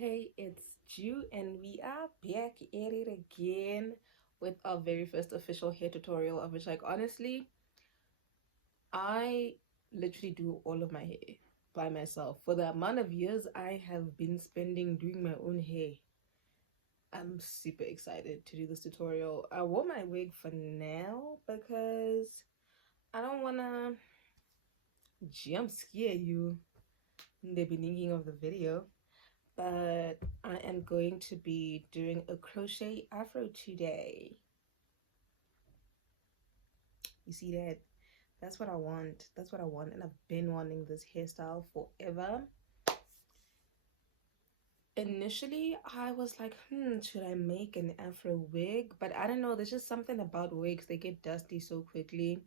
Hey, it's Ju and we are back at it again with our very first official hair tutorial, of which, like, honestly, I literally do all of my hair by myself. For the amount of years I have been spending doing my own hair, I'm super excited to do this tutorial. I wore my wig for now because I don't wanna jump scare you in the beginning of the video. But I am going to be doing a crochet afro today. You see that? That's what I want. That's what I want. And I've been wanting this hairstyle forever. Initially, I was like, should I make an afro wig? But I don't know. There's just something about wigs. They get dusty so quickly.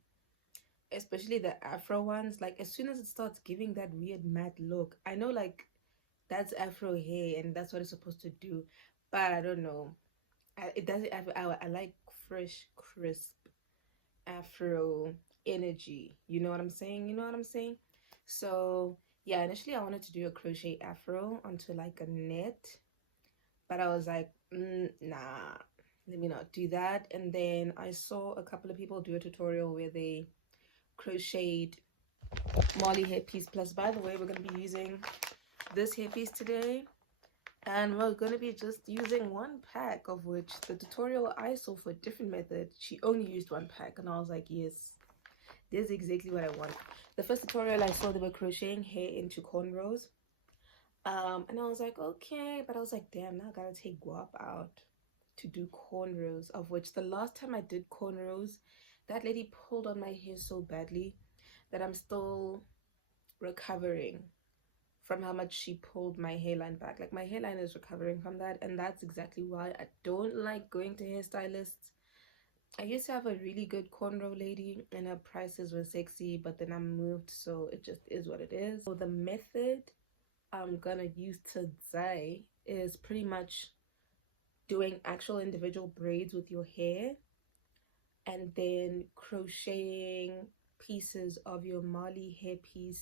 Especially the afro ones. Like, as soon as it starts giving that weird matte look, I know, like, that's afro hair and that's what it's supposed to do. But I don't know. It doesn't. I like fresh, crisp afro energy. You know what I'm saying? You know what I'm saying? So yeah, initially I wanted to do a crochet afro onto like a net, but I was like, nah, let me not do that. And then I saw a couple of people do a tutorial where they crocheted Marley hairpiece. Plus, by the way, we're gonna be using this hairpiece today. And we're going to be just using one pack, of which the tutorial I saw for a different method, she only used one pack. And I was like, yes, this is exactly what I want. The first tutorial I saw, they were crocheting hair into cornrows. And I was like, okay. But I was like, damn, now I got to take guap out to do cornrows, of which the last time I did cornrows, that lady pulled on my hair so badly that I'm still recovering from how much she pulled my hairline back. Like, my hairline is recovering from that, and that's exactly why I don't like going to hairstylists. I used to have a really good cornrow lady and her prices were sexy, but then I moved, so it just is what it is. So the method I'm gonna use today is pretty much doing actual individual braids with your hair and then crocheting pieces of your Marley hairpiece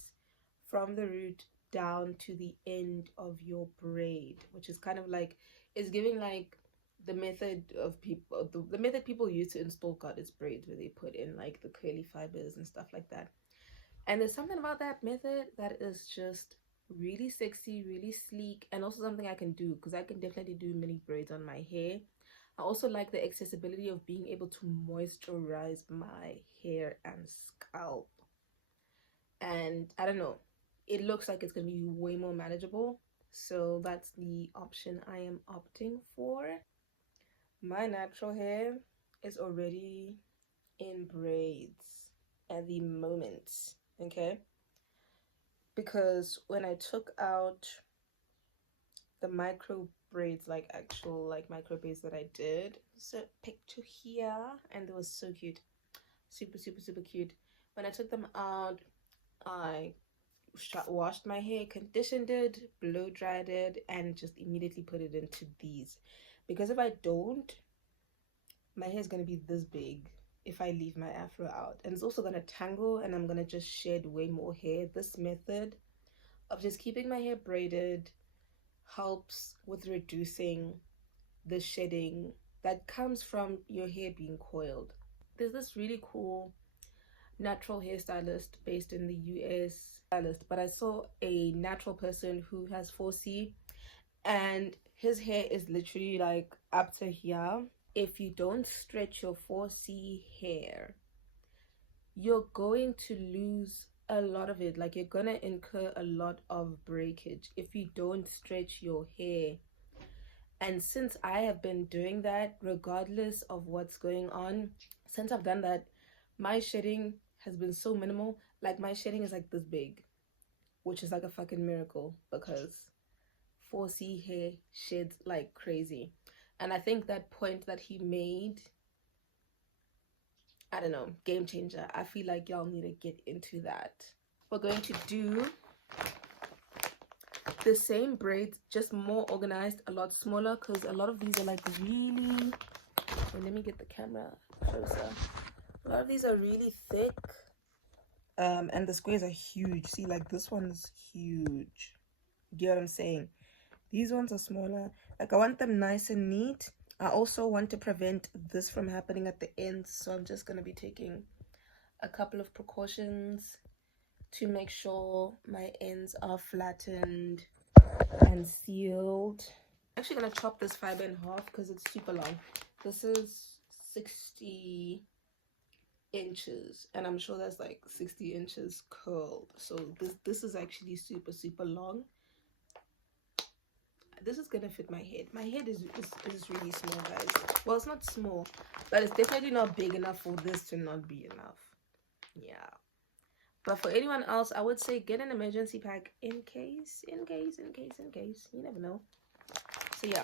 from the root down to the end of your braid, which is kind of like, it's giving like the method of people, the method people use to install goddess braids, where they put in like the curly fibers and stuff like that. And there's something about that method that is just really sexy, really sleek, and also something I can do because I can definitely do mini braids on my hair. I also like the accessibility of being able to moisturize my hair and scalp. And I don't know, it looks like it's going to be way more manageable. So that's the option I am opting for. My natural hair is already in braids at the moment, okay? Because when I took out the micro braids, like actual like micro braids that I did, so picture here, and they were so cute, super cute. When I took them out, I washed my hair, conditioned it, blow dried it, and just immediately put it into these, because if I don't, my hair is going to be this big if I leave my afro out, and it's also going to tangle and I'm going to just shed way more hair. This method of just keeping my hair braided helps with reducing the shedding that comes from your hair being coiled. There's this really cool natural hairstylist based in the US, but I saw a natural person who has 4C, and his hair is literally like up to here. If you don't stretch your 4C hair, you're going to lose a lot of it. Like, you're gonna incur a lot of breakage if you don't stretch your hair. And since I have been doing that regardless of what's going on, since I've done that, my shedding has been so minimal. Like, my shedding is like this big, which is like a fucking miracle, because 4C hair sheds like crazy. And I think that point that he made, I don't know, game changer. I feel like y'all need to get into that. We're going to do the same braids, just more organized, a lot smaller, because a lot of these are like really, let me get the camera closer. A lot of these are really thick, and the squares are huge. See, like, this one's huge. Do you know what I'm saying? These ones are smaller. Like I want them nice and neat. I also want to prevent this from happening at the ends, so I'm just going to be taking a couple of precautions to make sure my ends are flattened and sealed. I'm actually going to chop this fiber in half because it's super long. This is 60 inches, and I'm sure that's like 60 inches curled, so this is actually super long. This is gonna fit my head. My head is really small, guys. Well, it's not small, but it's definitely not big enough for this to not be enough. Yeah, but for anyone else, I would say get an emergency pack in case you never know. So yeah,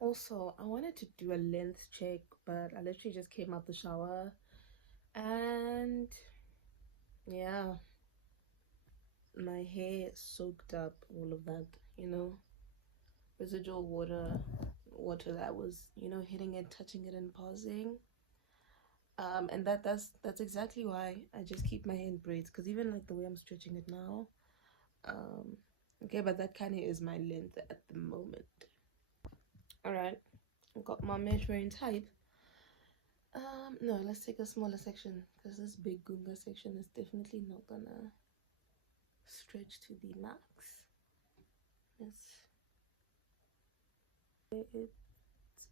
also I wanted to do a length check, but I literally just came out the shower, and yeah, my hair soaked up all of that, you know, residual water that was, you know, hitting it, touching it, and pausing. And that's exactly why I just keep my hair in braids, because even like the way I'm stretching it now, okay, but that kind of is my length at the moment. All right, I've got my measuring tape. No, let's take a smaller section, because this big gunga section is definitely not gonna stretch to the max. It's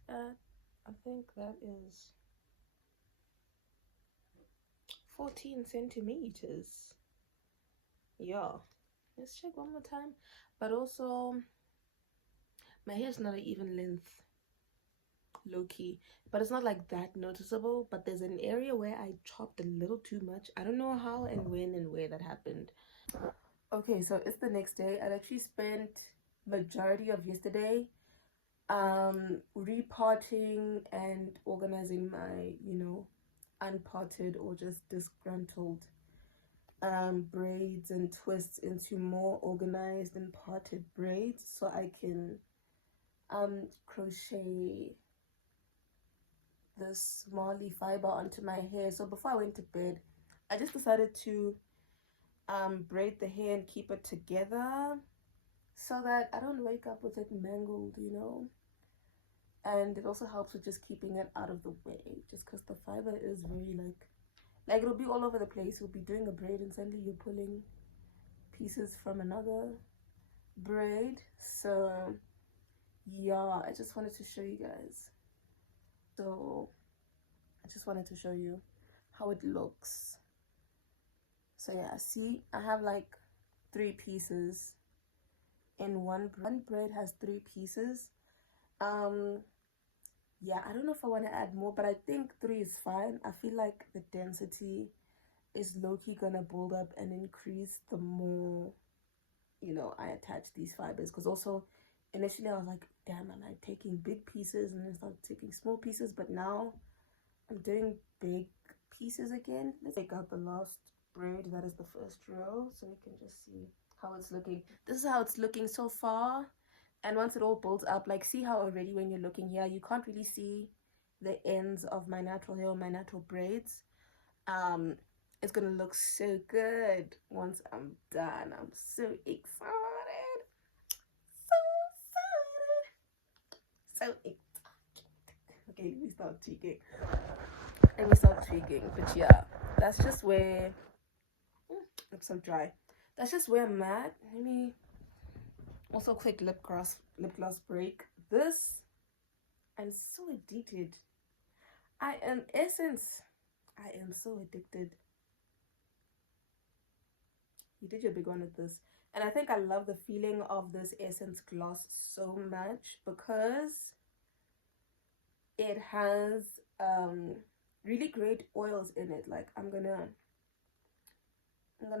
at, I think that is 14 centimeters. Yeah, let's check one more time. But also, my hair is not an even length, low-key, but it's not like that noticeable. But there's an area where I chopped a little too much. I don't know how and when and where that happened. Okay, so it's the next day. I actually spent majority of yesterday reparting and organizing my, you know, unparted or just disgruntled braids and twists into more organized and parted braids, so I can crochet this Marley fiber onto my hair. So before I went to bed, I just decided to braid the hair and keep it together so that I don't wake up with it mangled, you know. And it also helps with just keeping it out of the way, just because the fiber is very like it'll be all over the place. You'll be doing a braid and suddenly you're pulling pieces from another braid. So yeah, I just wanted to show you guys. So I just wanted to show you how it looks. So yeah, see, I have like 3 pieces in one braid has 3 pieces. Yeah, I don't know if I want to add more, but I think 3 is fine. I feel like the density is low-key gonna build up and increase the more, you know, I attach these fibers. Because also initially I was like, damn, am I taking big pieces and then start taking small pieces? But now I'm doing big pieces again. Let's take out the last braid. That is the first row, so you can just see how it's looking. This is how it's looking so far. And once it all builds up, like, see how already when you're looking here, you can't really see the ends of my natural hair or my natural braids. It's gonna look so good once I'm done. I'm so excited. So excited. Okay, let me start tweaking. But yeah, that's just where it's so dry. That's just where I'm at. Let me also quick lip gloss break. This, I'm so addicted. I am so addicted. You did your big one with this, and I think I love the feeling of this Essence gloss so much because it has really great oils in it. Like, I'm gonna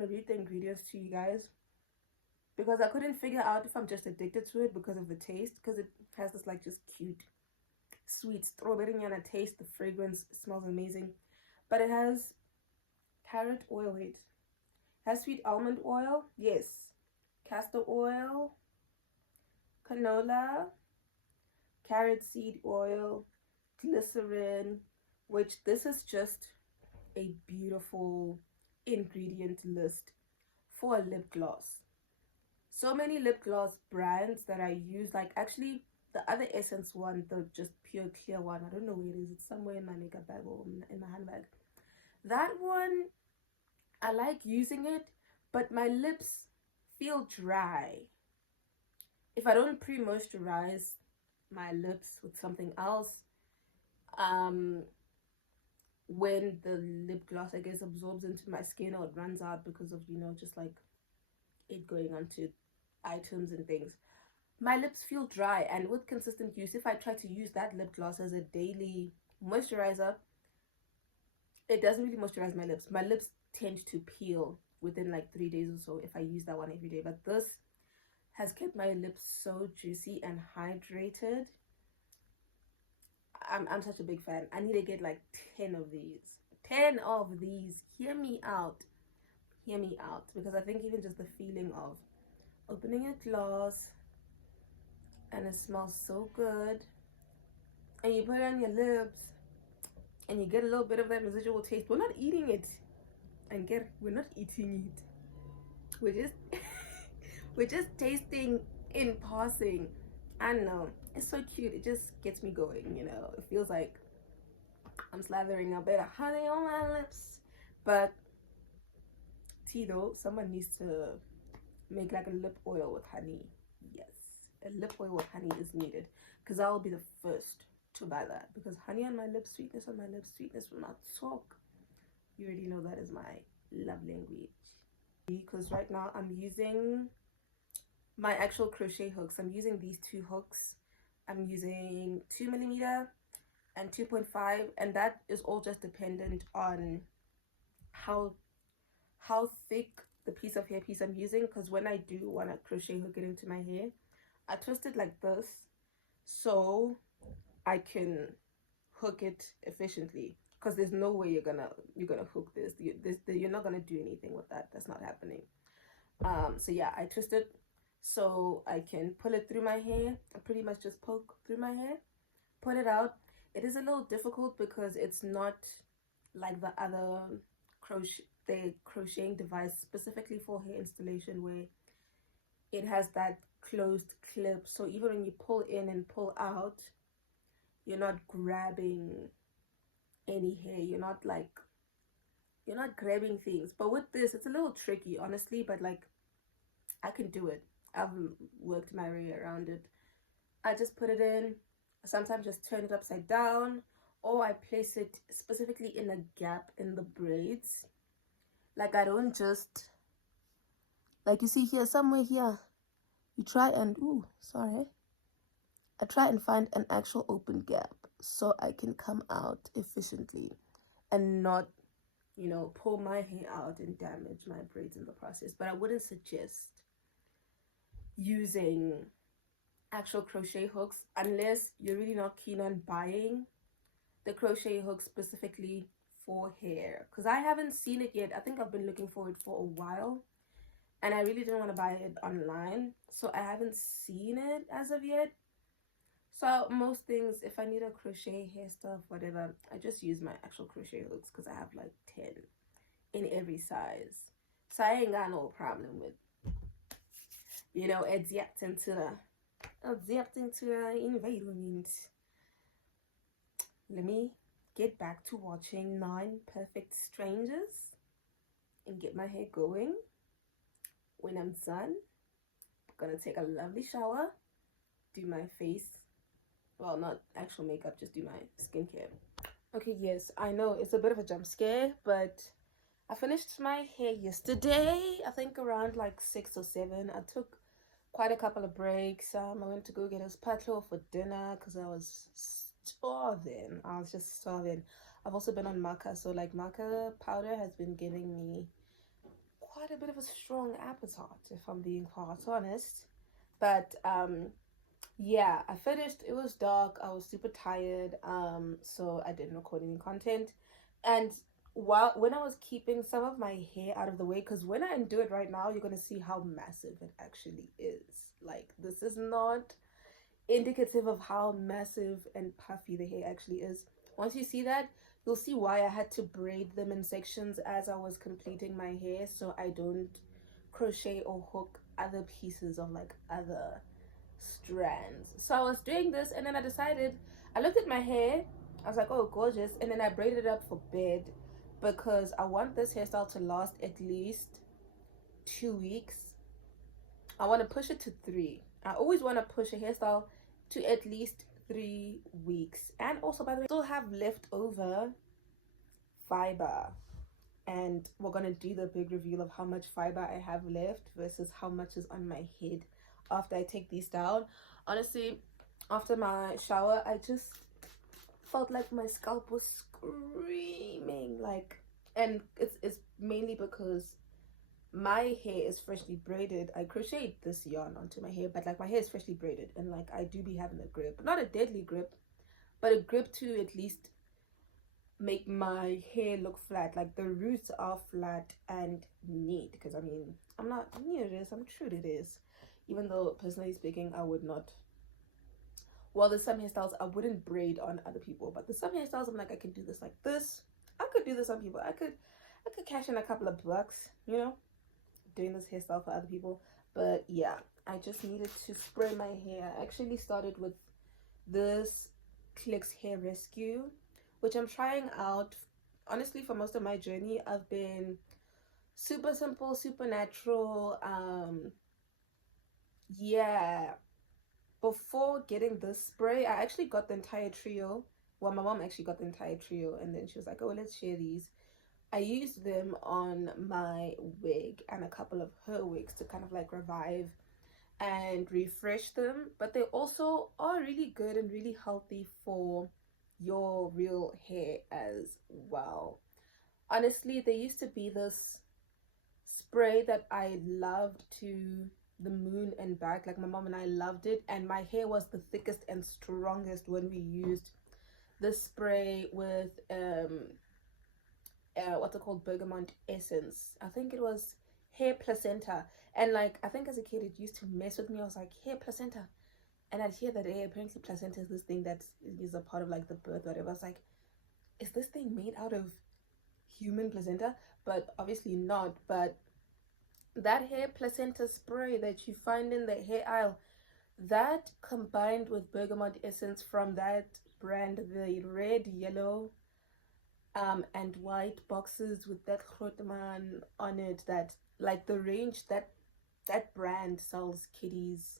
read the ingredients to you guys, because I couldn't figure out if I'm just addicted to it because of the taste, because it has this like just cute sweet strawberry and a taste. The fragrance smells amazing, but it has carrot oil. Wait, it has sweet almond oil, yes, castor oil, canola, carrot seed oil, glycerin, which this is just a beautiful ingredient list for a lip gloss. so many lip gloss brands that I use. Like actually the other Essence one, the just pure clear one, I don't know where it is. It's somewhere in my makeup bag or in my handbag. That one, I like using it, but my lips feel dry. If I don't pre-moisturize my lips with something else, when the lip gloss, I guess, absorbs into my skin or it runs out because of, you know, just like it going onto items and things, my lips feel dry. And with consistent use, if I try to use that lip gloss as a daily moisturizer, it doesn't really moisturize my lips. My lips tend to peel within like 3 days or so if I use that one every day. But this has kept my lips so juicy and hydrated. I'm such a big fan. I need to get like 10 of these. 10 of these. Hear me out. Hear me out. Because I think even just the feeling of opening a glass and it smells so good, and you put it on your lips and you get a little bit of that residual taste. We're not eating it. And we're not eating it. We're just we're just tasting in passing. I don't know. It's so cute. It just gets me going, you know. It feels like I'm slathering a bit of honey on my lips. But Tito, someone needs to make like a lip oil with honey. Yes, a lip oil with honey is needed, because I'll be the first to buy that, because honey on my lips, sweetness on my lips, sweetness will not talk. You already know that is my love language. Because right now I'm using my actual crochet hooks. I'm using these two hooks. I'm using 2mm and 2.5, and that is all just dependent on how thick the piece of hairpiece I'm using. Because when I do want to crochet hook it into my hair, I twist it like this so I can hook it efficiently, because there's no way you're gonna hook this. You're not gonna do anything with that. That's not happening. So yeah, I twist it so I can pull it through my hair. I pretty much just poke through my hair, pull it out. It is a little difficult because it's not like the other crocheting device specifically for hair installation, where it has that closed clip. So even when you pull in and pull out, you're not grabbing any hair. You're not grabbing things. But with this, it's a little tricky, honestly, but like I can do it. I've worked my way around it. I just put it in, sometimes just turn it upside down, or I place it specifically in a gap in the braids. Like I don't just, like you see here, somewhere here, you try and, I try and find an actual open gap so I can come out efficiently and not, you know, pull my hair out and damage my braids in the process. But I wouldn't suggest using actual crochet hooks unless you're really not keen on buying the crochet hook specifically for hair, because I haven't seen it yet. I think I've been looking for it for a while and I really didn't want to buy it online, so I haven't seen it as of yet. So most things, if I need a crochet hair stuff, whatever, I just use my actual crochet hooks, because I have like 10 in every size, so I ain't got no problem with, you know, adapting to the environment. Let me get back to watching 9 Perfect Strangers and get my hair going. When I'm done, I'm gonna take a lovely shower, do my face, well, not actual makeup, just do my skincare. Okay, yes, I know it's a bit of a jump scare, but I finished my hair yesterday, I think around like 6 or 7. I took quite a couple of breaks. I went to go get a patlo for dinner because I was starving. I was just starving. I've also been on maca, so like maca powder has been giving me quite a bit of a strong appetite, if I'm being quite honest. But yeah, I finished. It was dark. I was super tired, so I didn't record any content. And when I was keeping some of my hair out of the way, because when I undo it right now, you're gonna see how massive it actually is. Like, this is not indicative of how massive and puffy the hair actually is. Once you see that, you'll see why I had to braid them in sections as I was completing my hair, so I don't crochet or hook other pieces of like other strands. So I was doing this, and then I decided, I looked at my hair, I was like, oh, gorgeous, and then I braided it up for bed because I want this hairstyle to last at least 2 weeks. I want to push it to 3. I always want to push a hairstyle to at least 3 weeks. And also, by the way, I still have leftover fiber, and we're gonna do the big reveal of how much fiber I have left versus how much is on my head after I take these down. Honestly, after my shower, I just felt like my scalp was screaming, like, and it's mainly because my hair is freshly braided. I crocheted this yarn onto my hair, but like my hair is freshly braided, and like I do be having a grip, not a deadly grip, but a grip to at least make my hair look flat. Like the roots are flat and neat, because I mean, I'm not near this, I'm true to this, even though personally speaking I would not, well, there's some hairstyles I wouldn't braid on other people, but there's some hairstyles I'm like, I can do this like this, I could do this on people, I could cash in a couple of bucks, you know, doing this hairstyle for other people. But yeah, I just needed to spray my hair. I actually started with this Clicks Hair Rescue, which I'm trying out. Honestly, for most of my journey, I've been super simple, super natural. Yeah, before getting this spray, I actually got the entire trio. Well, my mom actually got the entire trio, and then she was like, oh, let's share these. I used them on my wig and a couple of her wigs to kind of like revive and refresh them, but they also are really good and really healthy for your real hair as well. Honestly, there used to be this spray that I loved to the moon and back. Like my mom and I loved it, and my hair was the thickest and strongest when we used this spray with what's it called, bergamot essence. I think it was hair placenta. And like, I think as a kid it used to mess with me. I was like, hair placenta, and I'd hear that, hey, apparently placenta is this thing that is a part of like the birth, whatever. I was like, is this thing made out of human placenta? But obviously not. But that hair placenta spray that you find in the hair aisle, that combined with bergamot essence from that brand, the red, yellow and white boxes with that Grootman on it, that like the range that brand sells kiddies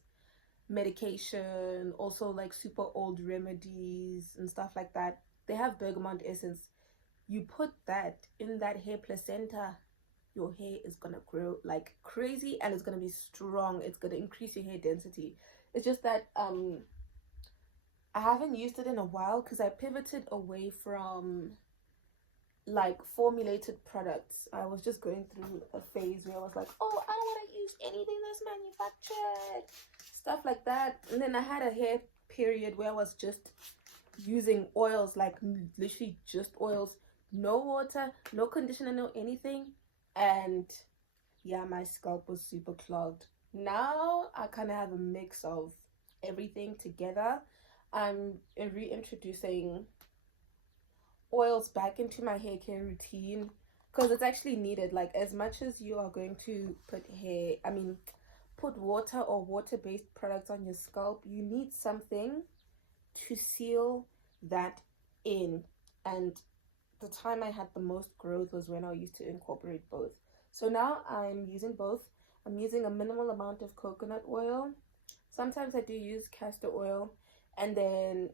medication, also like super old remedies and stuff like that. They have bergamot essence. You put that in that hair placenta, your hair is gonna grow like crazy, and it's gonna be strong. It's gonna increase your hair density. It's just that I haven't used it in a while because I pivoted away from like formulated products. I was just going through a phase where I was like, oh, I don't want to use anything that's manufactured, stuff like that. And then I had a hair period where I was just using oils, like literally just oils, no water, no conditioner, no anything. And yeah, my scalp was super clogged. Now I kind of have a mix of everything together. I'm reintroducing oils back into my hair care routine because it's actually needed. Like, as much as you are going to put water or water-based products on your scalp, you need something to seal that in. And the time I had the most growth was when I used to incorporate both. So now I'm using both. I'm using a minimal amount of coconut oil. Sometimes I do use castor oil. And then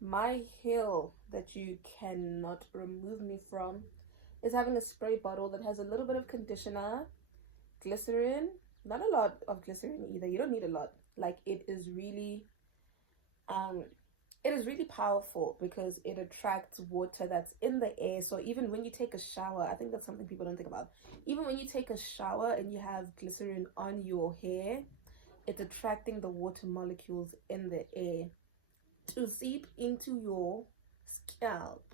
my hill that you cannot remove me from is having a spray bottle that has a little bit of conditioner, glycerin, not a lot of glycerin either, you don't need a lot. Like, it is really powerful because it attracts water that's in the air. So even when you take a shower, I think that's something people don't think about, even when you take a shower and you have glycerin on your hair, it's attracting the water molecules in the air to seep into your scalp.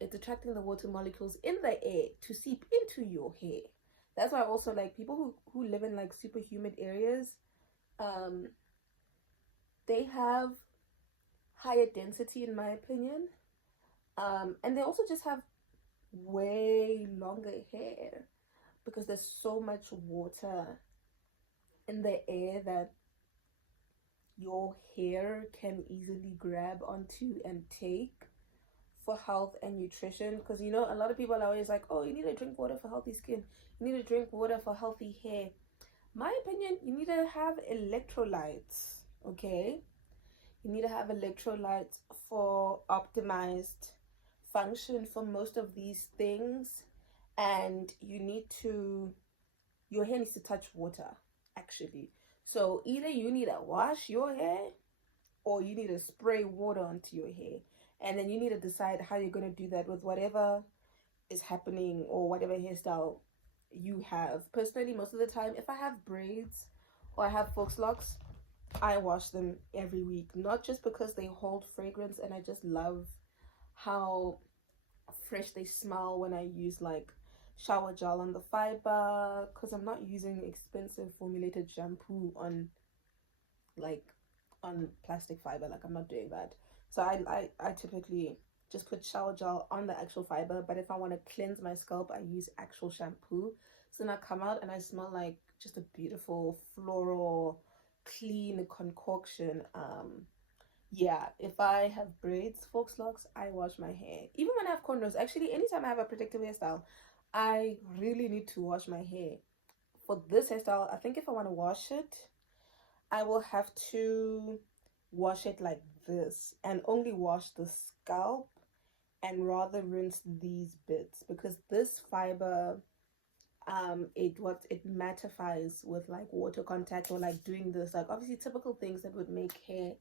It's attracting the water molecules in the air to seep into your hair. That's why also, like, people who live in like super humid areas, they have higher density, in my opinion, and they also just have way longer hair. because there's so much water in the air that your hair can easily grab onto and take for health and nutrition. Because you know, a lot of people are always like, oh, you need to drink water for healthy skin, you need to drink water for healthy hair. My opinion, you need to have electrolytes. Okay, you need to have electrolytes for optimized function for most of these things. And you need to, your hair needs to touch water actually. So either you need to wash your hair or you need to spray water onto your hair, and then you need to decide how you're going to do that with whatever is happening or whatever hairstyle you have. Personally, most of the time, if I have braids or I have false locks, I wash them every week. Not just because they hold fragrance and I just love how fresh they smell when I use like shower gel on the fiber, because I'm not using expensive formulated shampoo on like on plastic fiber. Like, I'm not doing that. So I typically just put shower gel on the actual fiber, but if I want to cleanse my scalp, I use actual shampoo. So then I come out and I smell like just a beautiful floral clean concoction. Yeah, if I have braids, forks locks, I wash my hair. Even when I have cornrows, actually, anytime I have a protective hairstyle, I really need to wash my hair. For this hairstyle, I think if I want to wash it, I will have to wash it like this and only wash the scalp and rather rinse these bits, because this fiber, it mattifies with like water contact or like doing this, like obviously typical things that would make hair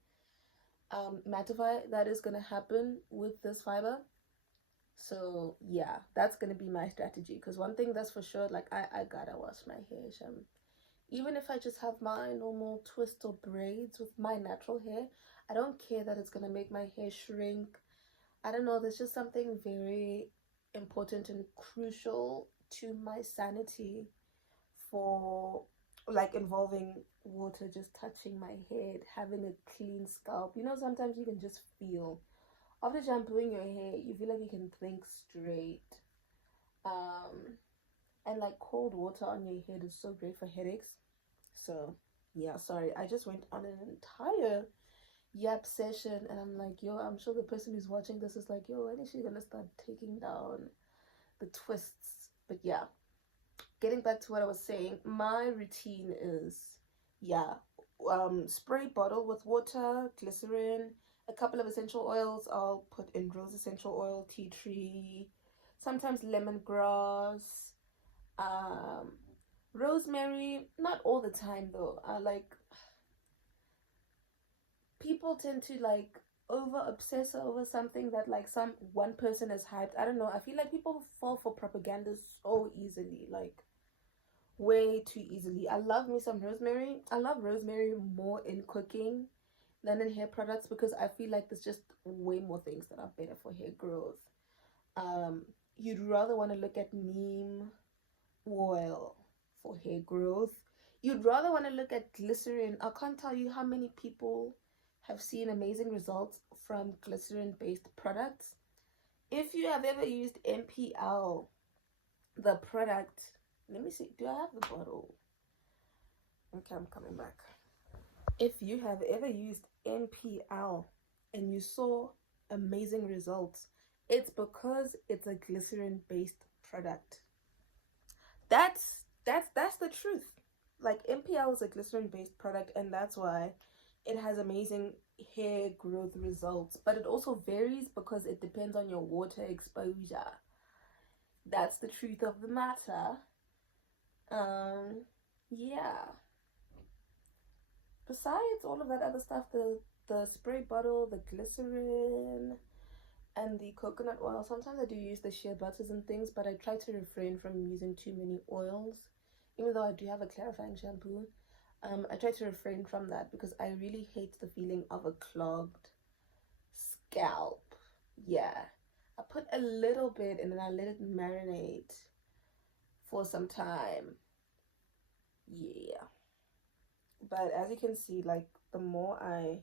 mattify. That is gonna happen with this fiber. So yeah, that's gonna be my strategy, because one thing that's for sure, like I gotta wash my hair, Sham. Even if I just have my normal twist or braids with my natural hair, I don't care that it's gonna make my hair shrink. I don't know, there's just something very important and crucial to my sanity for like involving water just touching my head, having a clean scalp. You know, sometimes you can just feel after shampooing your hair, you feel like you can think straight. And like cold water on your head is so great for headaches. So yeah, sorry, I just went on an entire yap session, and I'm like, yo, I'm sure the person who's watching this is like, yo, when is she gonna start taking down the twists? But yeah, getting back to what I was saying, my routine is, yeah, spray bottle with water, glycerin, a couple of essential oils. I'll put in rose essential oil, tea tree, sometimes lemongrass, rosemary. Not all the time though. I like, people tend to like over obsess over something that like some one person has hyped. I don't know, I feel like people fall for propaganda so easily, like way too easily. I love me some rosemary. I love rosemary more in cooking than in hair products, because I feel like there's just way more things that are better for hair growth. You'd rather want to look at neem oil for hair growth. You'd rather want to look at glycerin. I can't tell you how many people have seen amazing results from glycerin based products. If you have ever used MPL, the product, let me see, do I have the bottle? Okay, I'm coming back. If you have ever used MPL and you saw amazing results, it's because it's a glycerin based product. That's the truth. Like, MPL is a glycerin based product, and that's why it has amazing hair growth results. But it also varies because it depends on your water exposure. That's the truth of the matter. Yeah, besides all of that other stuff, the spray bottle, the glycerin, and the coconut oil, sometimes I do use the shea butters and things, but I try to refrain from using too many oils. Even though I do have a clarifying shampoo, I try to refrain from that because I really hate the feeling of a clogged scalp. Yeah, I put a little bit and then I let it marinate for some time. Yeah, but as you can see, like, the more I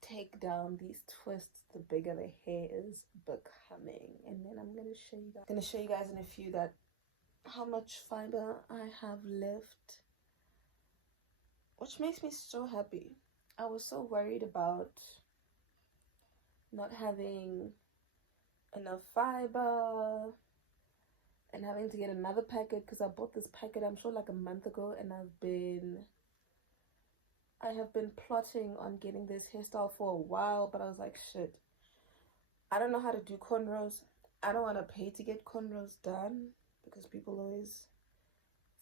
take down these twists, the bigger the hair is becoming. And then I'm gonna show you guys in a few that how much fiber I have left, which makes me so happy. I was so worried about not having enough fiber and having to get another packet, because I bought this packet I'm sure like a month ago, and I have been plotting on getting this hairstyle for a while, but I was like, shit, I don't know how to do cornrows. I don't want to pay to get cornrows done because people always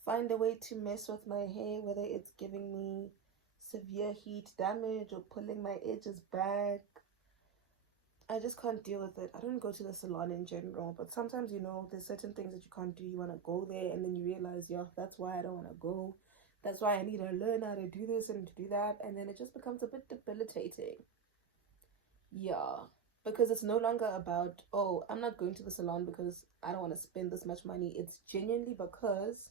find a way to mess with my hair, whether it's giving me severe heat damage or pulling my edges back. I just can't deal with it. I don't go to the salon in general, but sometimes, there's certain things that you can't do. You want to go there, and then you realize, yeah, that's why I don't want to go. That's why I need to learn how to do this and to do that, and then it just becomes a bit debilitating. Yeah, because it's no longer about, oh, I'm not going to the salon because I don't want to spend this much money. It's genuinely because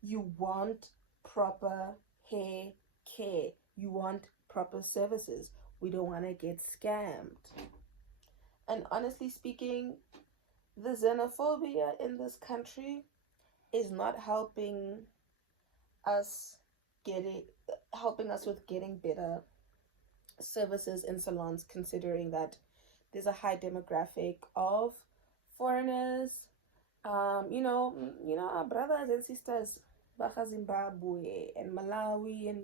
you want proper hair care. You want proper services. We don't want to get scammed. And honestly speaking, the xenophobia in this country is not us getting helping us with getting better services in salons, considering that there's a high demographic of foreigners, our brothers and sisters, Baja Zimbabwe and Malawi, and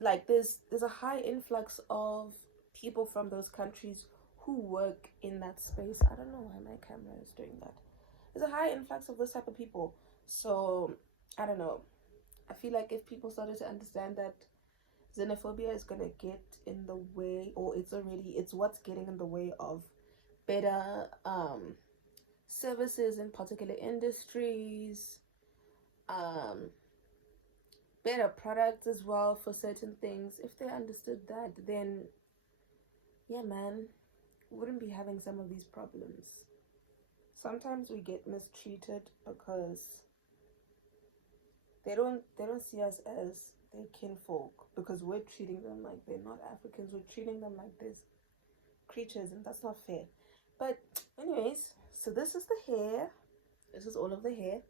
like there's a high influx of people from those countries who work in that space. I don't know why my camera is doing that. There's a high influx of this type of people. So I don't know. I feel like if people started to understand that xenophobia is gonna get in the way, or it's what's getting in the way of better services in particular industries, better products as well for certain things. If they understood that, then yeah, man, we wouldn't be having some of these problems. Sometimes we get mistreated because they don't see us as their kinfolk, because we're treating them like they're not Africans. We're treating them like these creatures, and that's not fair. But anyways, so this is the hair. This is all of the hair,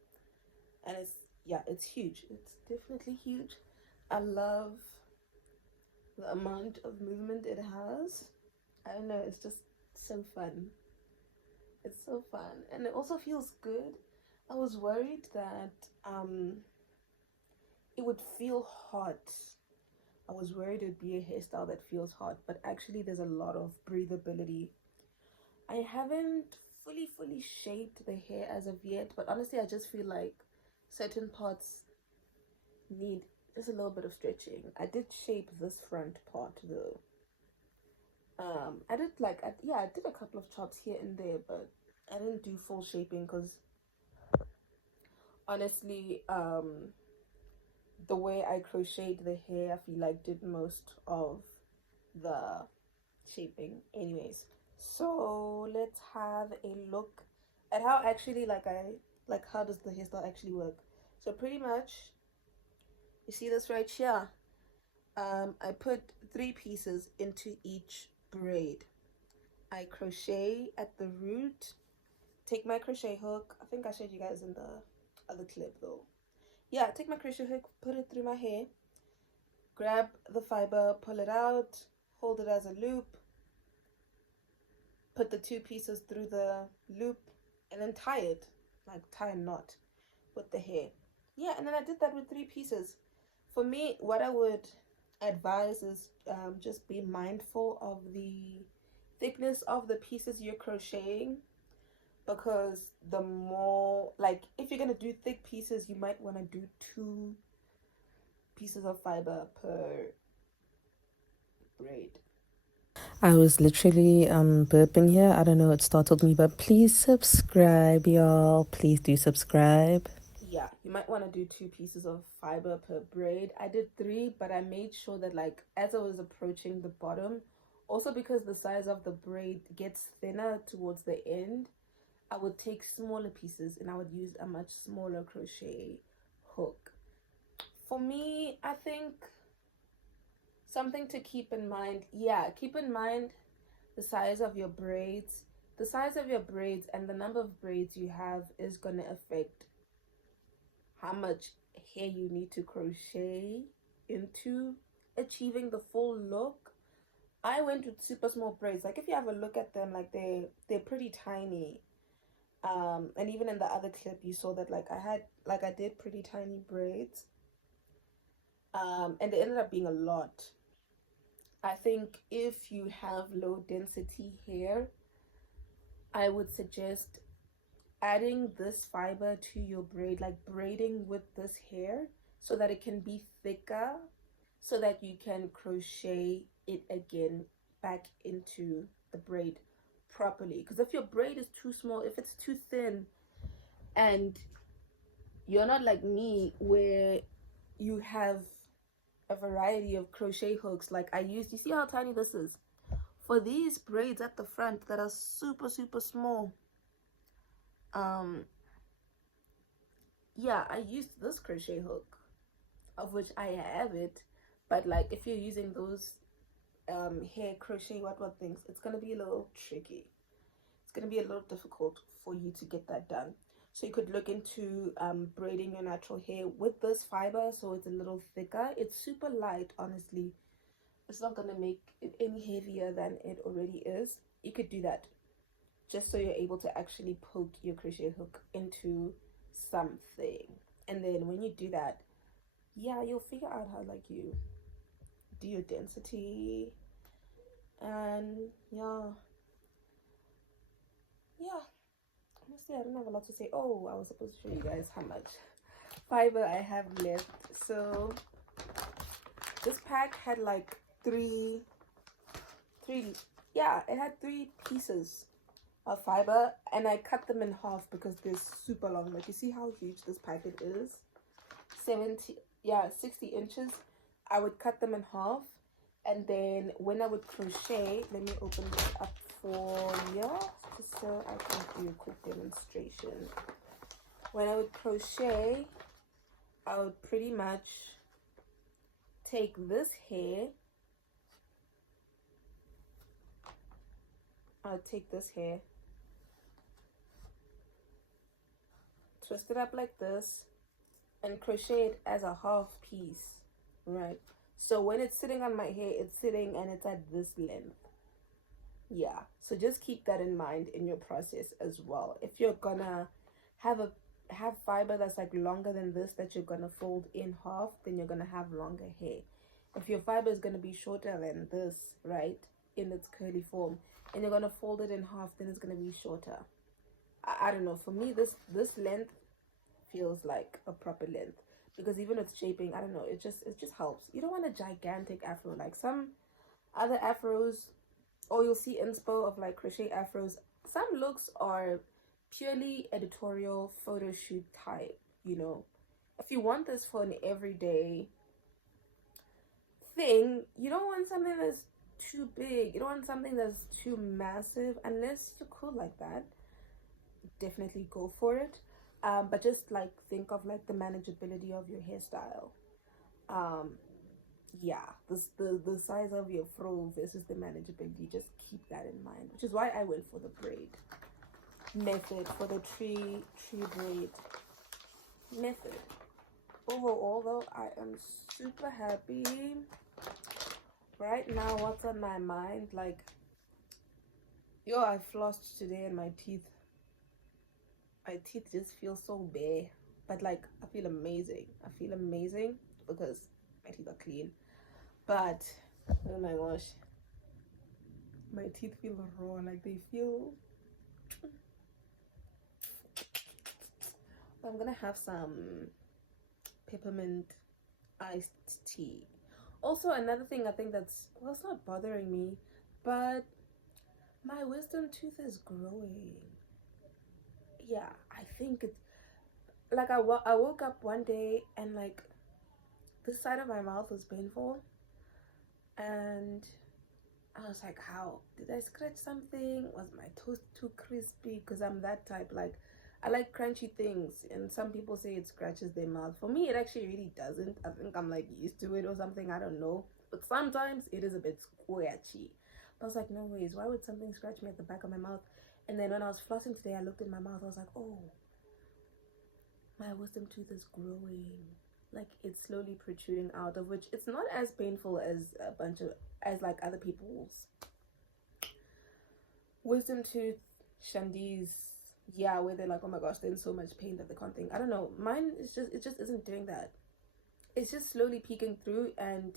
and it's huge. It's definitely huge. I love the amount of movement it has. I don't know, it's just so fun. It's so fun, and it also feels good. I was worried that it would feel hot. I was worried it'd be a hairstyle that feels hot, but actually there's a lot of breathability. I haven't fully shaped the hair as of yet, but honestly I just feel like certain parts need just a little bit of stretching. I did shape this front part though. I did a couple of chops here and there, but I didn't do full shaping because honestly, the way I crocheted the hair, I feel like did most of the shaping. Anyways, so let's have a look at how actually how does the hairstyle actually work. So pretty much, you see this right here. I put 3 pieces into each braid. I crochet at the root, take my crochet hook. I think I showed you guys in the other clip though. Yeah, take my crochet hook, put it through my hair, grab the fiber, pull it out, hold it as a loop, put the 2 pieces through the loop, and then tie it, like tie a knot with the hair. Yeah, and then I did that with 3 pieces. For me, what I would advise is just be mindful of the thickness of the pieces you're crocheting, because the more, like, if you're gonna do thick pieces, you might want to do 2 pieces of fiber per braid. I was literally burping here. I don't know, it startled me, but please subscribe, y'all. Please do subscribe. Yeah, you might want to do 2 pieces of fiber per braid. I did 3, but I made sure that, like, as I was approaching the bottom, also because the size of the braid gets thinner towards the end, I would take smaller pieces and I would use a much smaller crochet hook. For me, I think something to keep in mind, keep in mind the size of your braids, the size of your braids and the number of braids you have is going to affect how much hair you need to crochet into achieving the full look. I went with super small braids. Like, if you have a look at them, like they're pretty tiny. And even in the other clip you saw that I did pretty tiny braids. And they ended up being a lot. I think if you have low density hair, I would suggest adding this fiber to your braid, like braiding with this hair so that it can be thicker, so that you can crochet it again back into the braid properly. Because if your braid is too small, if it's too thin, and you're not like me where you have a variety of crochet hooks like I used, you see how tiny this is? For these braids at the front that are super small, yeah, I used this crochet hook, of which I have it, but like if you're using those hair crochet what things, it's gonna be a little tricky. It's gonna be a little difficult for you to get that done. So you could look into braiding your natural hair with this fiber so it's a little thicker. It's super light, honestly. It's not gonna make it any heavier than it already is. You could do that just so you're able to actually poke your crochet hook into something. And then when you do that, yeah, you'll figure out how like you do your density. And yeah, honestly I don't have a lot to say. Oh, I was supposed to show you guys how much fiber I have left. So this pack had like three yeah, it had 3 pieces of fiber, and I cut them in half because they're super long. Like, you see how huge this packet is? 60 inches. I would cut them in half, and then when I would crochet, let me open this up for you just so I can do a quick demonstration. When I would crochet, I would pretty much take this hair, twist it up like this, and crochet it as a half piece, right? So when it's sitting on my hair, it's sitting and it's at this length. Yeah, so just keep that in mind in your process as well. If you're gonna have fiber that's like longer than this that you're gonna fold in half, then you're gonna have longer hair. If your fiber is gonna be shorter than this, right, in its curly form, and you're gonna fold it in half, then it's gonna be shorter. I don't know, for me this length feels like a proper length, because even with shaping, I don't know, it just helps. You don't want a gigantic afro like some other afros, or you'll see inspo of like crochet afros. Some looks are purely editorial photo shoot type, you know. If you want this for an everyday thing, you don't want something that's too big, you don't want something that's too massive. Unless you're cool like that, definitely go for it. But just like think of like the manageability of your hairstyle. Yeah, the size of your fro versus the manageability, just keep that in mind, which is why I went for the braid method, for the tree braid method. Overall though, I am super happy right now. What's on my mind, like, yo, I flossed today and my teeth just feel so bare, but like I feel amazing because my teeth are clean. But oh my gosh, my teeth feel raw, like they feel. I'm gonna have some peppermint iced tea. Also, another thing I think that's, well, it's not bothering me, but my wisdom tooth is growing. Yeah, I think it's like I woke up one day and like this side of my mouth was painful, and I was like, how did I scratch something? Was my toast too crispy? Because I'm that type, like I like crunchy things, and some people say it scratches their mouth. For me, it actually really doesn't. I think I'm like used to it or something, I don't know, but sometimes it is a bit squatchy. But I was like, no ways, why would something scratch me at the back of my mouth? And then when I was flossing today, I looked in my mouth. I was like, oh, my wisdom tooth is growing. Like, it's slowly protruding out, of which it's not as painful as as like other people's wisdom tooth shandies. Yeah, where they're like, oh my gosh, they're in so much pain that they can't think. I don't know. Mine is just, it just isn't doing that. It's just slowly peeking through, and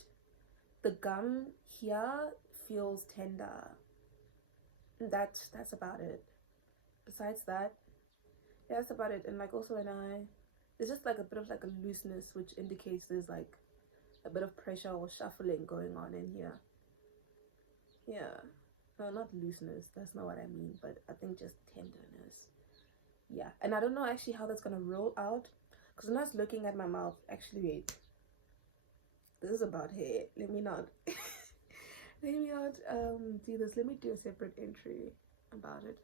the gum here feels tender. That's about it. Besides that, yeah, that's about it. And like also an eye, there's just like a bit of like a looseness, which indicates there's like a bit of pressure or shuffling going on in here. Yeah, no, not looseness, that's not what I mean, but I think just tenderness. Yeah, and I don't know actually how that's gonna roll out, because when I was looking at my mouth, actually wait, this is about hair. Let me not let me not do this. Let me do a separate entry about it.